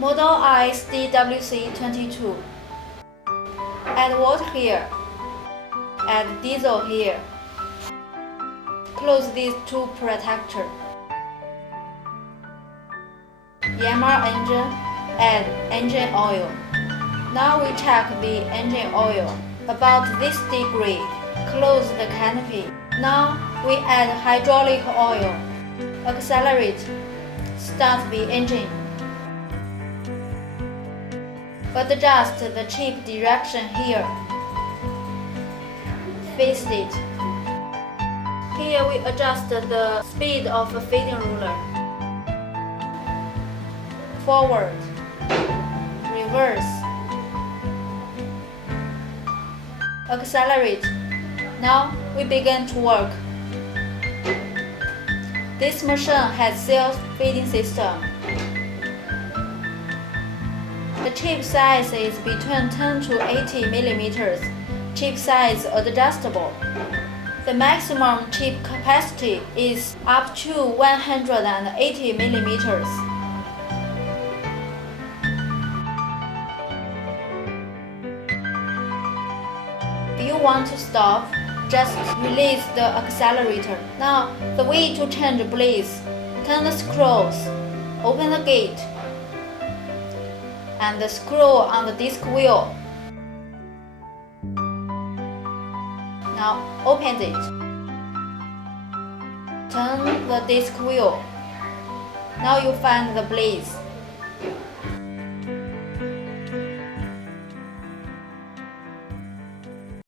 model ISDWC22. Add water here. Add diesel here. Close these two protectors. Yanmar engine, add engine oil. Now we check the engine oil. About this degree, close the canopy. Now we add hydraulic oil. Accelerate. Start the engine. Adjust the chip direction here. Face it. Here we adjust the speed of a feeding ruler. Forward. Reverse. Accelerate. Now we begin to work. This machine has self-feeding system. The chip size is between 10 to 80 millimeters. Chip size adjustable. The maximum chip capacity is up to 180 millimeters. If you want to stop, just release the accelerator. Now, the way to change blades: turn the screws, open the gate, and the screw on the disc wheel. Now, open it. Turn the disc wheel. Now you find the blades.